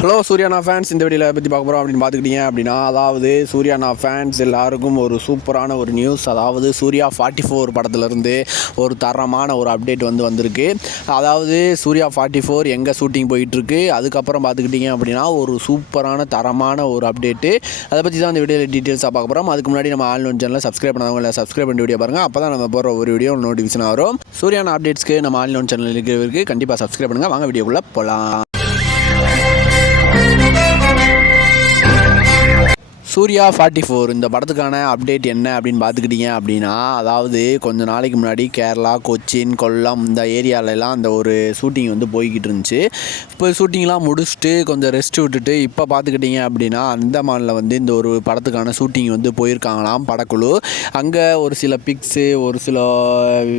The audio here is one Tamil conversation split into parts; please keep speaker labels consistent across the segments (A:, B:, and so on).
A: ஹலோ சூர்யானா ஃபேன்ஸ் இந்த வீடியோவில் பற்றி பார்க்க போகிறோம் அப்படின்னு பார்த்துக்கிட்டீங்க அப்படின்னா அதாவது சூர்யானா ஃபேன்ஸ் எல்லாருக்கும் ஒரு சூப்பரான ஒரு நியூஸ் அதாவது சூர்யா ஃபார்ட்டி ஃபோர் படத்துலேருந்து ஒரு தரமான ஒரு அப்டேட் வந்து வந்திருக்கு. அதாவது சூர்யா ஃபார்ட்டி ஃபோர் எங்கே ஷூட்டிங் போயிட்டுருக்கு? அதுக்கப்புறம் பார்த்துக்கிட்டிங்க அப்படின்னா ஒரு சூப்பரான தரமான ஒரு அப்டேட்டு அதை பற்றி தான் இந்த வீடியோவில் டீட்டெயில்ஸாக பார்க்க போகிறோம் அதுக்கு முன்னாடி நம்ம ஆன்லைன் சேனலில் சப்ஸ்கிரைப் பண்ணாதவங்க சப்ஸ்கிரைப் பண்ணி வீடியோ பாருங்கள் அப்போ தான் நம்ம போகிற ஒரு வீடியோ நோட்டிஃபிகேஷன் வரும். சூர்யானா அப்டேட்ஸ்க்கு நம்ம ஆன்லைன் சேனல் இருக்கிறவருக்கு கண்டிப்பாக சப்ஸ்கிரைப் பண்ணுங்கள் வாங்க வீடியோக்குள்ளே போகலாம் Thank you. Suriya forty four இந்த படத்துக்கான அப்டேட் என்ன அப்படின்னு பார்த்துக்கிட்டிங்க அப்படின்னா அதாவது கொஞ்ச நாளைக்கு முன்னாடி கேரளா கொச்சின் கொல்லம் இந்த ஏரியாலெல்லாம் அந்த ஒரு ஷூட்டிங் வந்து போய்கிட்டு இருந்துச்சு. இப்போ ஷூட்டிங்லாம் முடிச்சுட்டு கொஞ்சம் ரெஸ்ட் விட்டுட்டு இப்போ பார்த்துக்கிட்டிங்க அப்படின்னா அந்தமானில் வந்து இந்த ஒரு படத்துக்கான ஷூட்டிங் வந்து போயிருக்காங்களாம் படக்குழு. அங்கே ஒரு சில பிக்ஸு ஒரு சில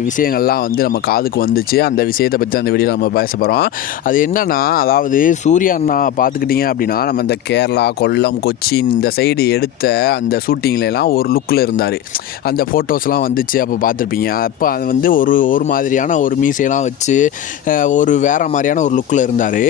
A: விஷயங்கள்லாம் வந்து நம்ம காதுக்கு வந்துச்சு. அந்த விஷயத்தை பற்றி அந்த வீடியோ நம்ம பேச போகிறோம் அது என்னென்னா அதாவது சூர்யா அண்ணா பார்த்துக்கிட்டிங்க அப்படின்னா நம்ம இந்த கேரளா கொல்லம் கொச்சின் இந்த சைடு எடுத்த அந்த ஷூட்டிங்லலாம் ஒரு லுக்கில் இருந்தார். அந்த ஃபோட்டோஸ்லாம் வந்துச்சு அப்போ பார்த்துருப்பீங்க. அப்போ அது வந்து ஒரு ஒரு மாதிரியான ஒரு மீசையெல்லாம் வச்சு ஒரு வேறு மாதிரியான ஒரு லுக்கில் இருந்தார்.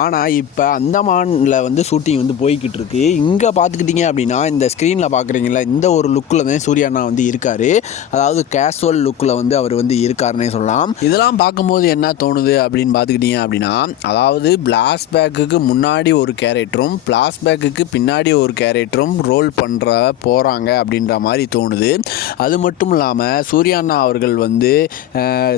A: ஆனால் இப்போ அந்தமானில் வந்து ஷூட்டிங் வந்து போய்கிட்டு இருக்கு இங்கே பார்த்துக்கிட்டிங்க அப்படின்னா இந்த ஸ்க்ரீனில் பார்க்குறீங்களா இந்த ஒரு லுக்கில் தான் சூர்யாண்ணா வந்து இருக்கார். அதாவது கேஷுவல் லுக்கில் வந்து அவர் வந்து இருக்காருன்னே சொல்லலாம். இதெல்லாம் பார்க்கும்போது என்ன தோணுது அப்படின்னு பார்த்துக்கிட்டிங்க அப்படின்னா அதாவது பிளாஸ்பேக்குக்கு முன்னாடி ஒரு கேரக்டரும் பிளாஸ்பேக்குக்கு பின்னாடி ஒரு கேரக்டரும் ரோல் பண்ணுற போகிறாங்க அப்படின்ற மாதிரி தோணுது. அது மட்டும் இல்லாமல் சூர்யாண்ணா அவர்கள் வந்து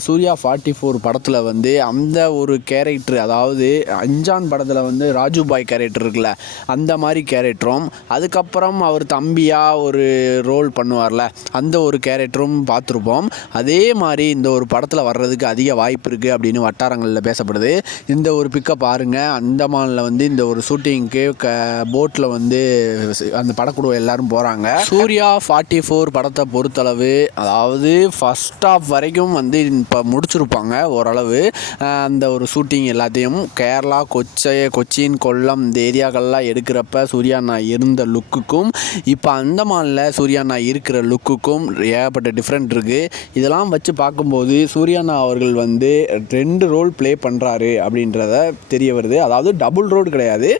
A: சூர்யா ஃபார்ட்டி ஃபோர் படத்தில் வந்து அந்த ஒரு கேரக்டர் அதாவது அஞ்சான் படத்தில் வந்து ராஜு பாய் கேரக்டர் இருக்குல்ல அந்த மாதிரி கேரக்டரும் அதுக்கப்புறம் அவர் தம்பியாக ஒரு ரோல் பண்ணுவார்ல அந்த ஒரு கேரக்டரும் பார்த்துருப்போம். அதே மாதிரி இந்த ஒரு படத்தில் வர்றதுக்கு அதிக வாய்ப்பு இருக்குது அப்படின்னு வட்டாரங்களில் பேசப்படுது. இந்த ஒரு பிக்கை பாருங்கள் அந்தமானில் வந்து இந்த ஒரு ஷூட்டிங்க்கு க போட்டில் வந்து அந்த படக்குழு எல்லாரும் போகிறாங்க சூர்யா ஃபார்ட்டி ஃபோர் படத்தை பொறுத்தளவு அதாவது ஃபஸ்ட் ஆஃப் வரைக்கும் வந்து இப்போ முடிச்சிருப்பாங்க ஓரளவு. அந்த ஒரு ஷூட்டிங் எல்லாத்தையும் கேரளா கொச்சை கொச்சின் கொல்லம் இந்த ஏரியாக்கள்லாம் எடுக்கிறப்ப சூர்யா நான் இருந்த லுக்குக்கும் இப்போ அந்தமானில் சூர்யா நான் இருக்கிற லுக்குக்கும் ஏகப்பட்ட டிஃப்ரெண்ட் இருக்குது இதெல்லாம் வச்சு பார்க்கும்போது சூர்யானா அவர்கள் வந்து ரெண்டு ரோல் ப்ளே பண்ணுறாரு அப்படின்றத தெரிய வருது. அதாவது டபுள் ரோடு கிடையாது.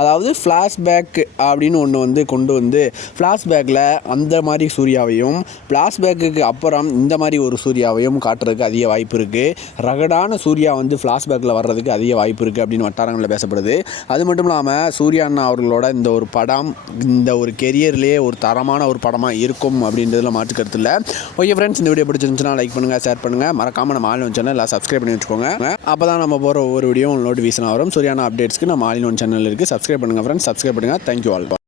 A: அதாவது ஃப்ளாஷ்பேக் அப்படின்னு ஒன்று வந்து கொண்டு கொண்டு வந்து ஃப்ளாஷ்பேக்கில் அந்த மாதிரி சூர்யாவையும் ஃப்ளாஷ்பேக்குக்கு அப்புறம் இந்த மாதிரி ஒரு சூர்யாவையும் காட்டுறதுக்கு அதிக வாய்ப்பு இருக்குது ரகடான சூர்யா வந்து ஃப்ளாஷ்பேக்கில் வர்றதுக்கு அதிக வாய்ப்பு இருக்குது அப்படின்னு வட்டாரங்களில் பேசப்படுது. அது மட்டும் இல்லாமல் சூர்யா அண்ணா அவர்களோட இந்த ஒரு படம் இந்த ஒரு கெரியர்லேயே ஒரு தரமான ஒரு படமாக இருக்கும் அப்படின்றதுல மாற்று கருத்து இல்லை. ஓகே ஃப்ரெண்ட்ஸ் இந்த வீடியோ பிடிச்சிருந்துச்சுன்னா லைக் பண்ணுங்கள் ஷேர் பண்ணுங்கள் மறக்காமல் நம்ம ஆலினோன் சேனல் சப்ஸ்கிரைப் பண்ணி வச்சுக்கோங்க. அப்போ தான் நம்ம போகிற ஒவ்வொரு வீடியோ நோட்டிஃபிகேஷன் வரும். சூர்யானா அப்டேட்ஸ்க்கு நம்ம ஆலினோன் சேனல் இருக்குது சப்ஸ்கிரைப் பண்ணுங்கள் ஃப்ரெண்ட்ஸ் சப்ஸ்கிரைப் பண்ணுங்கள் தேங்க்யூ ஆல்